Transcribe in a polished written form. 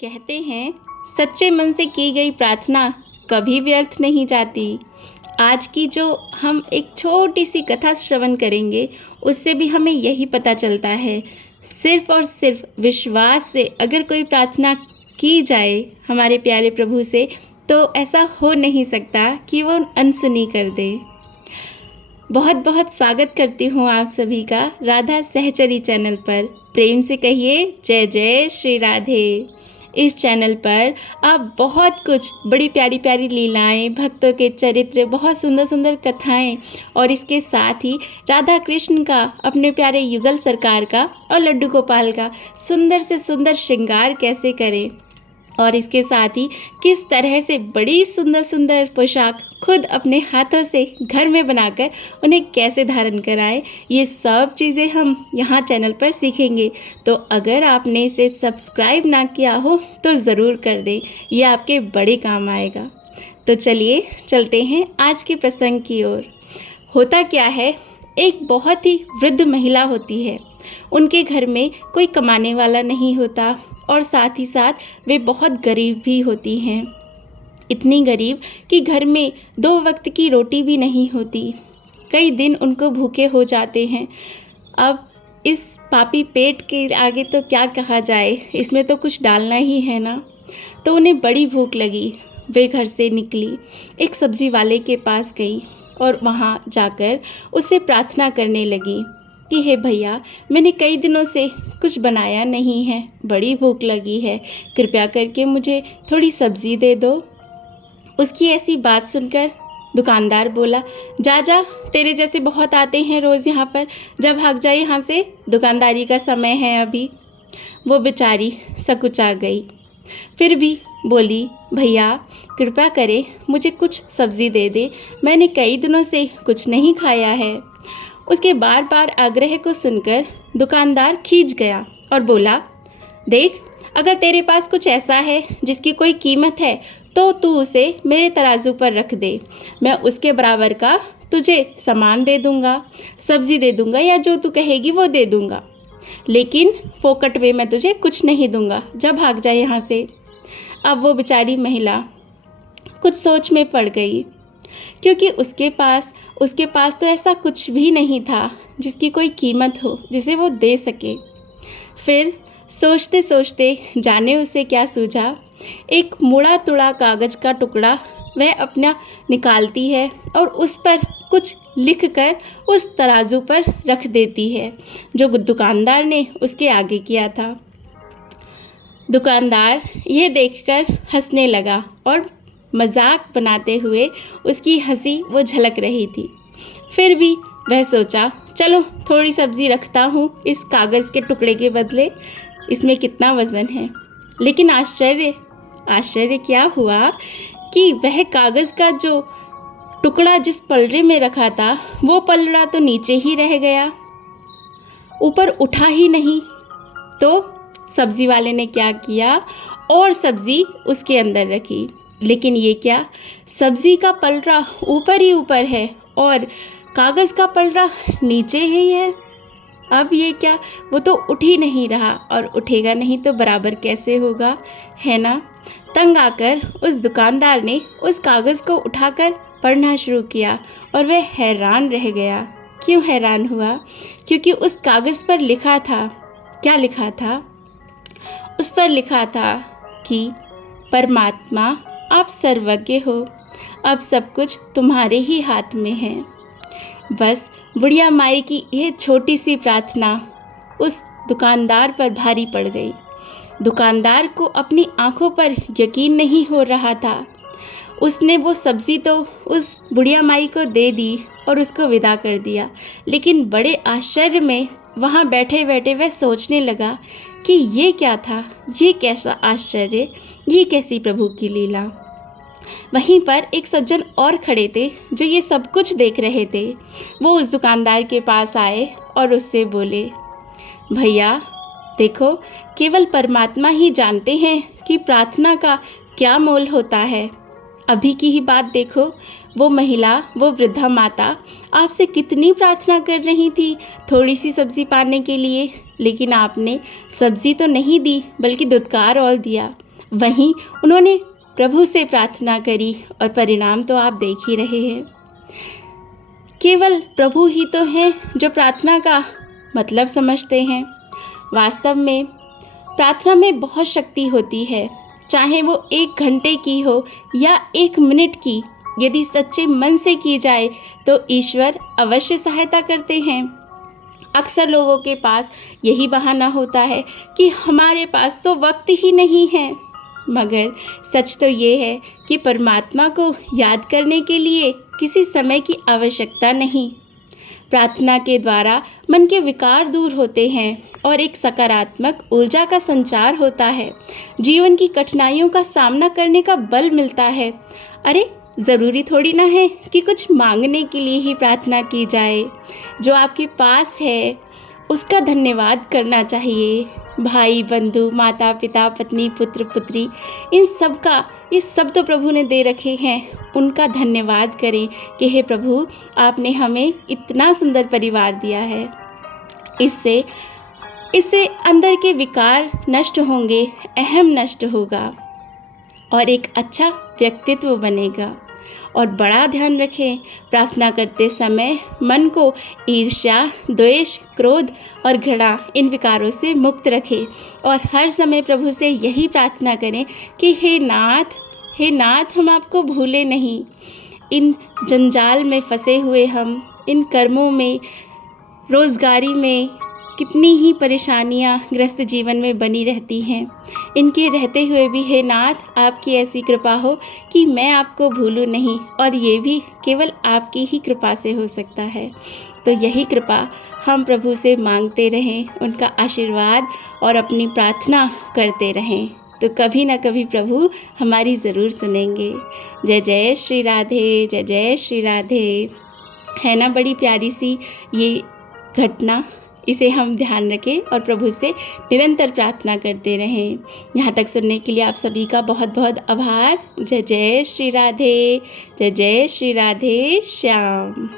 कहते हैं सच्चे मन से की गई प्रार्थना कभी व्यर्थ नहीं जाती। आज की जो हम एक छोटी सी कथा श्रवण करेंगे उससे भी हमें यही पता चलता है। सिर्फ और सिर्फ विश्वास से अगर कोई प्रार्थना की जाए हमारे प्यारे प्रभु से तो ऐसा हो नहीं सकता कि वो अनसुनी कर दे। बहुत बहुत स्वागत करती हूँ आप सभी का राधा सहचरी चैनल पर। प्रेम से कहिए जय जय श्री राधे। इस चैनल पर आप बहुत कुछ बड़ी प्यारी प्यारी लीलाएं, भक्तों के चरित्र, बहुत सुंदर सुंदर कथाएं और इसके साथ ही राधा कृष्ण का, अपने प्यारे युगल सरकार का और लड्डू गोपाल का सुंदर से सुंदर श्रृंगार कैसे करें और इसके साथ ही किस तरह से बड़ी सुंदर सुंदर पोशाक खुद अपने हाथों से घर में बनाकर उन्हें कैसे धारण कराएं, ये सब चीज़ें हम यहाँ चैनल पर सीखेंगे। तो अगर आपने इसे सब्सक्राइब ना किया हो तो ज़रूर कर दें, ये आपके बड़े काम आएगा। तो चलिए चलते हैं आज के प्रसंग की ओर। होता क्या है, एक बहुत ही वृद्ध महिला होती है। उनके घर में कोई कमाने वाला नहीं होता और साथ ही साथ वे बहुत गरीब भी होती हैं। इतनी गरीब कि घर में 2 वक्त की रोटी भी नहीं होती। कई दिन उनको भूखे हो जाते हैं। अब इस पापी पेट के आगे तो क्या कहा जाए, इसमें तो कुछ डालना ही है ना। तो उन्हें बड़ी भूख लगी। वे घर से निकली, एक सब्ज़ी वाले के पास गई और वहाँ जाकर उससे प्रार्थना करने लगी कि हे भैया, मैंने कई दिनों से कुछ बनाया नहीं है, बड़ी भूख लगी है, कृपया करके मुझे थोड़ी सब्ज़ी दे दो। उसकी ऐसी बात सुनकर दुकानदार बोला, जा जा, तेरे जैसे बहुत आते हैं रोज़ यहाँ पर, जब भाग जाए यहाँ से, दुकानदारी का समय है अभी। वो बेचारी सकुचा गई, फिर भी बोली, भैया कृपया करे मुझे कुछ सब्ज़ी दे दे, मैंने कई दिनों से कुछ नहीं खाया है। उसके बार बार आग्रह को सुनकर दुकानदार खींच गया और बोला, देख, अगर तेरे पास कुछ ऐसा है जिसकी कोई कीमत है तो तू उसे मेरे तराजू पर रख दे, मैं उसके बराबर का तुझे सामान दे दूँगा, सब्ज़ी दे दूँगा या जो तू कहेगी वो दे दूँगा, लेकिन फोकट में मैं तुझे कुछ नहीं दूँगा, जब भाग जाए यहाँ से। अब वो बेचारी महिला कुछ सोच में पड़ गई, क्योंकि उसके पास तो ऐसा कुछ भी नहीं था जिसकी कोई कीमत हो, जिसे वो दे सके। फिर सोचते सोचते जाने उसे क्या सूझा, एक मुड़ा तुड़ा कागज़ का टुकड़ा वह अपना निकालती है और उस पर कुछ लिखकर उस तराजू पर रख देती है जो दुकानदार ने उसके आगे किया था। दुकानदार ये देखकर हंसने लगा और मजाक बनाते हुए उसकी हंसी वो झलक रही थी। फिर भी वह सोचा, चलो थोड़ी सब्ज़ी रखता हूँ इस कागज़ के टुकड़े के बदले, इसमें कितना वज़न है। लेकिन आश्चर्य क्या हुआ कि वह कागज़ का जो टुकड़ा जिस पलड़े में रखा था वो पलड़ा तो नीचे ही रह गया, ऊपर उठा ही नहीं। तो सब्ज़ी वाले ने क्या किया, और सब्ज़ी उसके अंदर रखी। लेकिन ये क्या, सब्ज़ी का पलड़ा ऊपर ही ऊपर है और कागज़ का पलड़ा नीचे ही है। अब ये क्या, वो तो उठ ही नहीं रहा और उठेगा नहीं तो बराबर कैसे होगा, है ना। तंग आकर उस दुकानदार ने उस कागज़ को उठाकर पढ़ना शुरू किया और वह हैरान रह गया। क्यों हैरान हुआ, क्योंकि उस कागज़ पर लिखा था, क्या लिखा था, उस पर लिखा था कि परमात्मा आप सर्वज्ञ हो, अब सब कुछ तुम्हारे ही हाथ में है। बस बुढ़िया माई की यह छोटी सी प्रार्थना उस दुकानदार पर भारी पड़ गई। दुकानदार को अपनी आंखों पर यकीन नहीं हो रहा था। उसने वो सब्ज़ी तो उस बुढ़िया माई को दे दी और उसको विदा कर दिया, लेकिन बड़े आश्चर्य में वहाँ बैठे बैठे वह सोचने लगा कि ये क्या था, ये कैसा आश्चर्य, ये कैसी प्रभु की लीला। वहीं पर एक सज्जन और खड़े थे जो ये सब कुछ देख रहे थे। वो उस दुकानदार के पास आए और उससे बोले, भैया देखो, केवल परमात्मा ही जानते हैं कि प्रार्थना का क्या मोल होता है। अभी की ही बात देखो, वो महिला, वो वृद्धा माता आपसे कितनी प्रार्थना कर रही थी थोड़ी सी सब्ज़ी पाने के लिए, लेकिन आपने सब्ज़ी तो नहीं दी बल्कि दुत्कार और दिया। वहीं उन्होंने प्रभु से प्रार्थना करी और परिणाम तो आप देख ही रहे हैं। केवल प्रभु ही तो हैं जो प्रार्थना का मतलब समझते हैं। वास्तव में प्रार्थना में बहुत शक्ति होती है, चाहे वो 1 घंटे की हो या 1 मिनट की। यदि सच्चे मन से की जाए तो ईश्वर अवश्य सहायता करते हैं। अक्सर लोगों के पास यही बहाना होता है कि हमारे पास तो वक्त ही नहीं है, मगर सच तो ये है कि परमात्मा को याद करने के लिए किसी समय की आवश्यकता नहीं। प्रार्थना के द्वारा मन के विकार दूर होते हैं और एक सकारात्मक ऊर्जा का संचार होता है। जीवन की कठिनाइयों का सामना करने का बल मिलता है। अरे ज़रूरी थोड़ी ना है कि कुछ मांगने के लिए ही प्रार्थना की जाए। जो आपके पास है उसका धन्यवाद करना चाहिए। भाई बंधु, माता पिता, पत्नी, पुत्र पुत्री, ये सब तो प्रभु ने दे रखे हैं। उनका धन्यवाद करें कि हे प्रभु, आपने हमें इतना सुंदर परिवार दिया है। इससे अंदर के विकार नष्ट होंगे, अहम नष्ट होगा और एक अच्छा व्यक्तित्व बनेगा। और बड़ा ध्यान रखें, प्रार्थना करते समय मन को ईर्ष्या, द्वेष, क्रोध और घृणा इन विकारों से मुक्त रखें और हर समय प्रभु से यही प्रार्थना करें कि हे नाथ हम आपको भूले नहीं। इन जंजाल में फंसे हुए हम, इन कर्मों में, रोज़गारी में कितनी ही परेशानियां ग्रस्त जीवन में बनी रहती हैं। इनके रहते हुए भी हे नाथ आपकी ऐसी कृपा हो कि मैं आपको भूलूं नहीं, और ये भी केवल आपकी ही कृपा से हो सकता है। तो यही कृपा हम प्रभु से मांगते रहें, उनका आशीर्वाद और अपनी प्रार्थना करते रहें, तो कभी ना कभी प्रभु हमारी ज़रूर सुनेंगे। जय जय श्री राधे, जय जय श्री राधे। है ना बड़ी प्यारी सी ये घटना। इसे हम ध्यान रखें और प्रभु से निरंतर प्रार्थना करते रहें। यहाँ तक सुनने के लिए आप सभी का बहुत बहुत आभार। जय जय श्री राधे, जय जय श्री राधे श्याम।